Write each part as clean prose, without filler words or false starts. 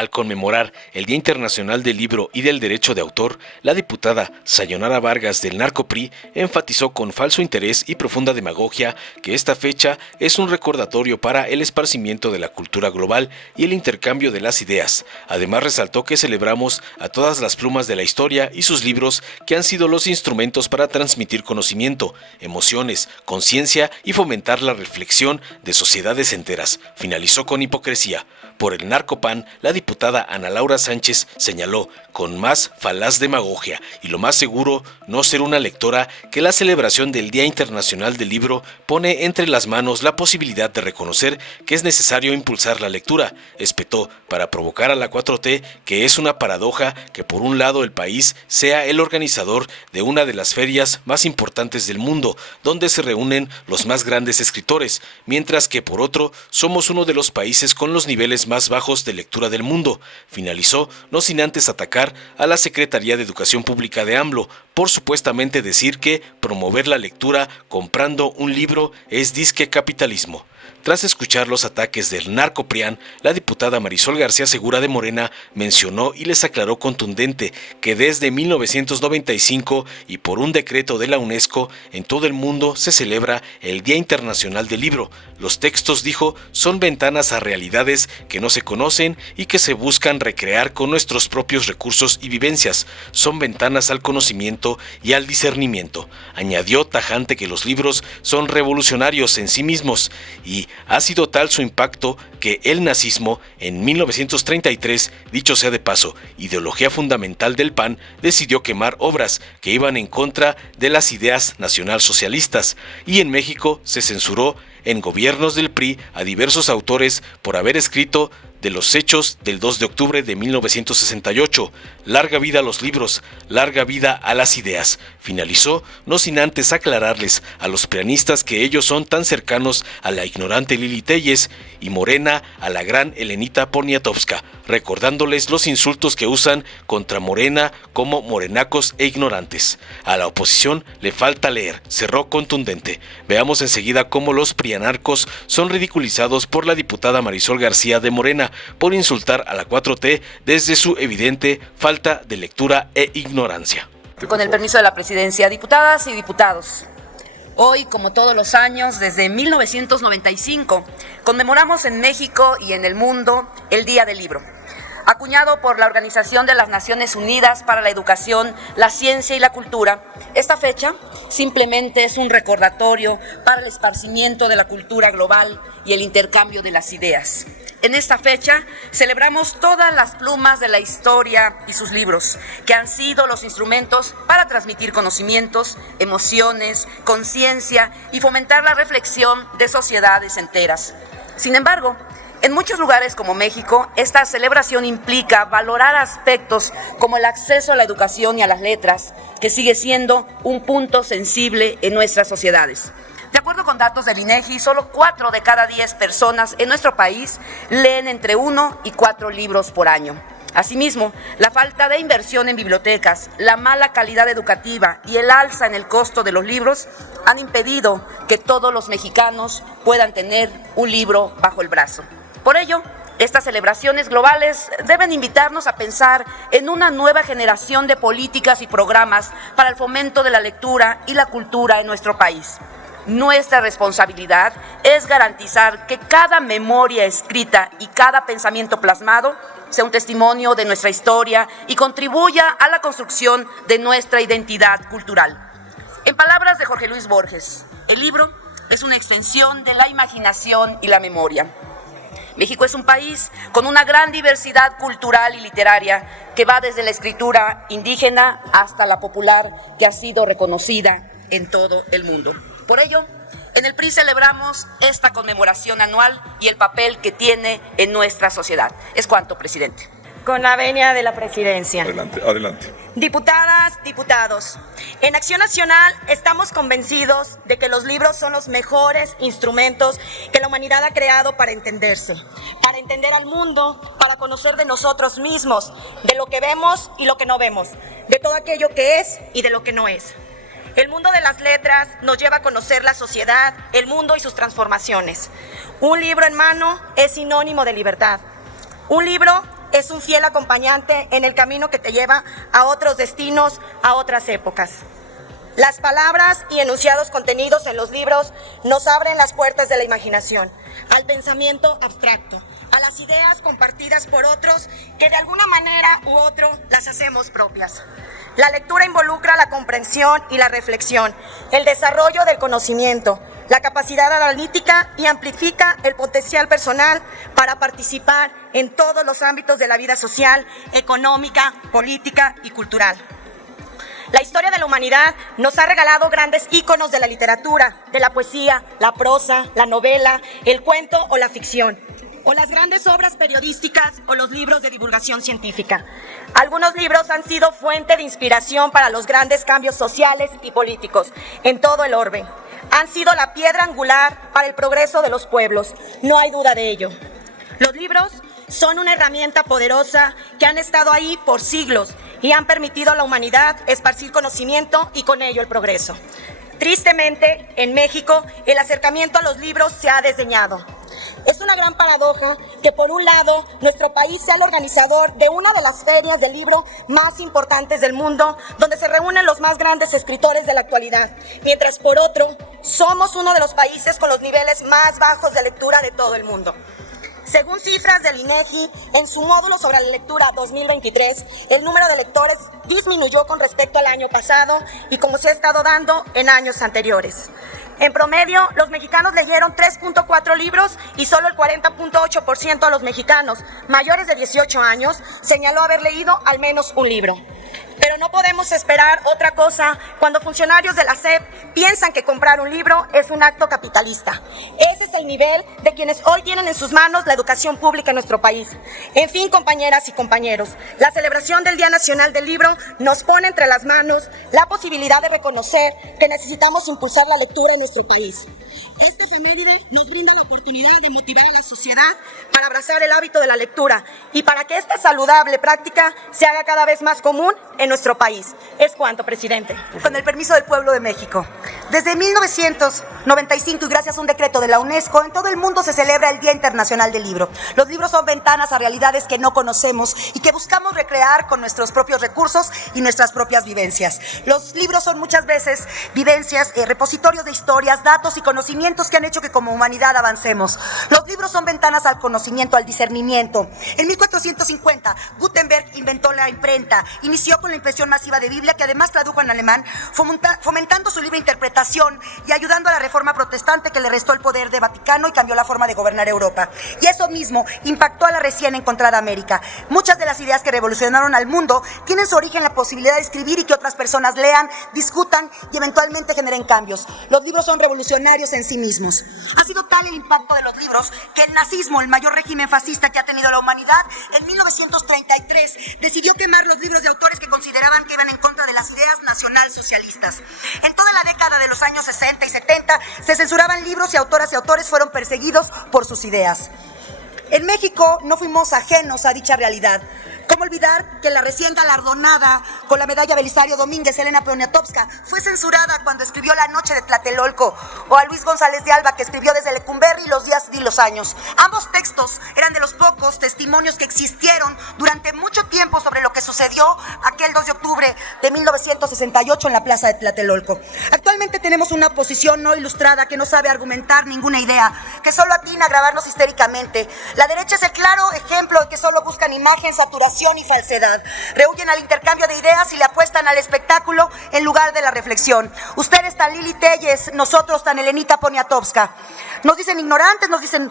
Al conmemorar el Día Internacional del Libro y del Derecho de Autor, la diputada Sayonara Vargas del Narco-PRI enfatizó con falso interés y profunda demagogia que esta fecha es un recordatorio para el esparcimiento de la cultura global y el intercambio de las ideas. Además resaltó que celebramos a todas las plumas de la historia y sus libros que han sido los instrumentos para transmitir conocimiento, emociones, conciencia y fomentar la reflexión de sociedades enteras. Finalizó con hipocresía. Por el Narcopan, la diputada Ana Laura Sánchez señaló con más falaz demagogia y lo más seguro no ser una lectora que la celebración del Día Internacional del Libro pone entre las manos la posibilidad de reconocer que es necesario impulsar la lectura. Espetó para provocar a la 4T que es una paradoja que por un lado el país sea el organizador de una de las ferias más importantes del mundo, donde se reúnen los más grandes escritores, mientras que por otro somos uno de los países con los niveles más bajos de lectura del mundo. Finalizó, no sin antes atacar a la Secretaría de Educación Pública de AMLO por supuestamente decir que promover la lectura comprando un libro es disque capitalismo. Tras escuchar los ataques del narcoprián, la diputada Marisol García Segura de Morena mencionó y les aclaró contundente que desde 1995 y por un decreto de la UNESCO, en todo el mundo se celebra el Día Internacional del Libro. Los textos, dijo, son ventanas a realidades que no se conocen y que se buscan recrear con nuestros propios recursos y vivencias. Son ventanas al conocimiento y al discernimiento. Añadió tajante que los libros son revolucionarios en sí mismos y ha sido tal su impacto que el nazismo, en 1933, dicho sea de paso, ideología fundamental del PAN, decidió quemar obras que iban en contra de las ideas nacionalsocialistas, y en México se censuró en gobiernos del PRI a diversos autores por haber escrito de los hechos del 2 de octubre de 1968. Larga vida a los libros, larga vida a las ideas. Finalizó, no sin antes aclararles a los prianistas que ellos son tan cercanos a la ignorante Lili Téllez y Morena a la gran Elenita Poniatowska, recordándoles los insultos que usan contra Morena como morenacos e ignorantes. A la oposición le falta leer, cerró contundente. Veamos enseguida cómo los prianarcos son ridiculizados por la diputada Marisol García de Morena por insultar a la 4T desde su evidente falta de lectura e ignorancia. Con el permiso de la presidencia, diputadas y diputados, hoy, como todos los años, desde 1995, conmemoramos en México y en el mundo el Día del Libro, acuñado por la Organización de las Naciones Unidas para la Educación, la Ciencia y la Cultura. Esta fecha simplemente es un recordatorio para el esparcimiento de la cultura global y el intercambio de las ideas. En esta fecha celebramos todas las plumas de la historia y sus libros, que han sido los instrumentos para transmitir conocimientos, emociones, conciencia y fomentar la reflexión de sociedades enteras. Sin embargo, en muchos lugares como México, esta celebración implica valorar aspectos como el acceso a la educación y a las letras, que sigue siendo un punto sensible en nuestras sociedades. De acuerdo con datos del INEGI, solo 4 de cada 10 personas en nuestro país leen entre 1 y 4 libros por año. Asimismo, la falta de inversión en bibliotecas, la mala calidad educativa y el alza en el costo de los libros han impedido que todos los mexicanos puedan tener un libro bajo el brazo. Por ello, estas celebraciones globales deben invitarnos a pensar en una nueva generación de políticas y programas para el fomento de la lectura y la cultura en nuestro país. Nuestra responsabilidad es garantizar que cada memoria escrita y cada pensamiento plasmado sea un testimonio de nuestra historia y contribuya a la construcción de nuestra identidad cultural. En palabras de Jorge Luis Borges, el libro es una extensión de la imaginación y la memoria. México es un país con una gran diversidad cultural y literaria que va desde la escritura indígena hasta la popular, que ha sido reconocida en todo el mundo. Por ello, en el PRI celebramos esta conmemoración anual y el papel que tiene en nuestra sociedad. Es cuanto, presidente. Con la venia de la presidencia. Adelante. Diputadas, diputados, en Acción Nacional estamos convencidos de que los libros son los mejores instrumentos que la humanidad ha creado para entenderse, para entender al mundo, para conocer de nosotros mismos, de lo que vemos y lo que no vemos, de todo aquello que es y de lo que no es. El mundo de las letras nos lleva a conocer la sociedad, el mundo y sus transformaciones. Un libro en mano es sinónimo de libertad. Un libro es un fiel acompañante en el camino que te lleva a otros destinos, a otras épocas. Las palabras y enunciados contenidos en los libros nos abren las puertas de la imaginación, al pensamiento abstracto, a las ideas compartidas por otros que de alguna manera u otro las hacemos propias. La lectura involucra la comprensión y la reflexión, el desarrollo del conocimiento, la capacidad analítica y amplifica el potencial personal para participar en todos los ámbitos de la vida social, económica, política y cultural. La historia de la humanidad nos ha regalado grandes íconos de la literatura, de la poesía, la prosa, la novela, el cuento o la ficción, o las grandes obras periodísticas o los libros de divulgación científica. Algunos libros han sido fuente de inspiración para los grandes cambios sociales y políticos en todo el orbe. Han sido la piedra angular para el progreso de los pueblos, no hay duda de ello. Los libros son una herramienta poderosa que han estado ahí por siglos y han permitido a la humanidad esparcir conocimiento y con ello el progreso. Tristemente, en México, el acercamiento a los libros se ha desdeñado. Es una gran paradoja que, por un lado, nuestro país sea el organizador de una de las ferias del libro más importantes del mundo, donde se reúnen los más grandes escritores de la actualidad, mientras, por otro, somos uno de los países con los niveles más bajos de lectura de todo el mundo. Según cifras del INEGI, en su módulo sobre la lectura 2023, el número de lectores disminuyó con respecto al año pasado y como se ha estado dando en años anteriores. En promedio, los mexicanos leyeron 3.4 libros y solo el 40.8% de los mexicanos mayores de 18 años señaló haber leído al menos un libro. Pero no podemos esperar otra cosa cuando funcionarios de la SEP piensan que comprar un libro es un acto capitalista. Ese es el nivel de quienes hoy tienen en sus manos la educación pública en nuestro país. En fin, compañeras y compañeros, la celebración del Día Nacional del Libro nos pone entre las manos la posibilidad de reconocer que necesitamos impulsar la lectura en nuestro país. Este efeméride nos brinda la oportunidad de motivar a la sociedad para abrazar el hábito de la lectura y para que esta saludable práctica se haga cada vez más común en nuestro país. Es cuanto, presidente. Con el permiso del pueblo de México. Desde 1995 y gracias a un decreto de la UNESCO, en todo el mundo se celebra el Día Internacional del Libro. Los libros son ventanas a realidades que no conocemos y que buscamos recrear con nuestros propios recursos y nuestras propias vivencias. Los libros son muchas veces vivencias, repositorios de historias, datos y conocimientos que han hecho que como humanidad avancemos. Los libros son ventanas al conocimiento, al discernimiento. En 1450, Gutenberg inventó la imprenta, inició con la impresión masiva de Biblia, que además tradujo en alemán, fomentando su libre interpretación y ayudando a la reforma protestante que le restó el poder de Vaticano y cambió la forma de gobernar Europa. Y eso mismo impactó a la recién encontrada América. Muchas de las ideas que revolucionaron al mundo tienen su origen en la posibilidad de escribir y que otras personas lean, discutan y eventualmente generen cambios. Los libros son revolucionarios en sí mismos. Ha sido tal el impacto de los libros que el nazismo, el mayor régimen fascista que ha tenido la humanidad, en 1933 decidió quemar los libros de autores que consideraban que iban en contra de las ideas nacionalsocialistas. En toda la década de los años 60 y 70 se censuraban libros y autoras y autores fueron perseguidos por sus ideas. En México no fuimos ajenos a dicha realidad. ¿Cómo olvidar que la recién galardonada con la medalla Belisario Domínguez, Elena Poniatowska, fue censurada cuando escribió La noche de Tlatelolco, o a Luis González de Alba, que escribió Desde Lecumberri, Los días y los años? Ambos textos eran de los pocos testimonios que existieron durante mucho tiempo sobre lo que sucedió aquel 2 de octubre de 1968 en la plaza de Tlatelolco. Actualmente tenemos una oposición no ilustrada que no sabe argumentar ninguna idea, que solo atina a grabarnos histéricamente. La derecha es el claro ejemplo de que solo buscan imagen, saturación y falsedad. Rehuyen al intercambio de ideas y le apuestan al espectáculo en lugar de la reflexión. Ustedes tan Lili Telles, nosotros tan Elenita Poniatowska. Nos dicen ignorantes, nos dicen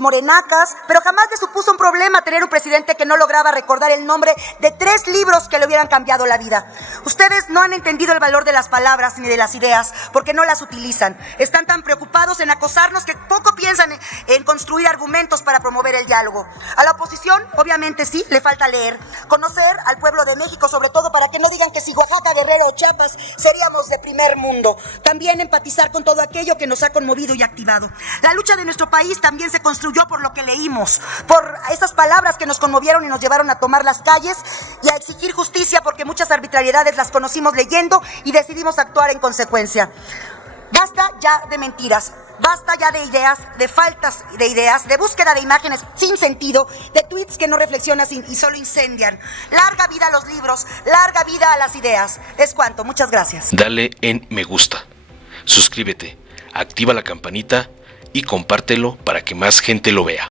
morenacas, pero jamás les supuso un problema tener un presidente que no lograba recordar el nombre de 3 libros que le hubieran cambiado la vida. Ustedes no han entendido el valor de las palabras ni de las ideas porque no las utilizan. Están tan preocupados en acosarnos que poco piensan en construir argumentos para promover el diálogo. A la oposición, obviamente sí, le falta leer, conocer al pueblo de México, sobre todo para que no digan que si Oaxaca, Guerrero o Chiapas seríamos de primer mundo. También empatizar con todo aquello que nos ha conmovido y activado. La lucha de nuestro país también se construyó por lo que leímos, por esas palabras que nos conmovieron y nos llevaron a tomar las calles y a exigir justicia, porque muchas arbitrariedades las conocimos leyendo y decidimos actuar en consecuencia. Basta ya de mentiras, basta ya de ideas, de faltas de ideas, de búsqueda de imágenes sin sentido, de tweets que no reflexionan y solo incendian. Larga vida a los libros, larga vida a las ideas. Es cuanto, muchas gracias. Dale en me gusta, suscríbete, activa la campanita y compártelo para que más gente lo vea.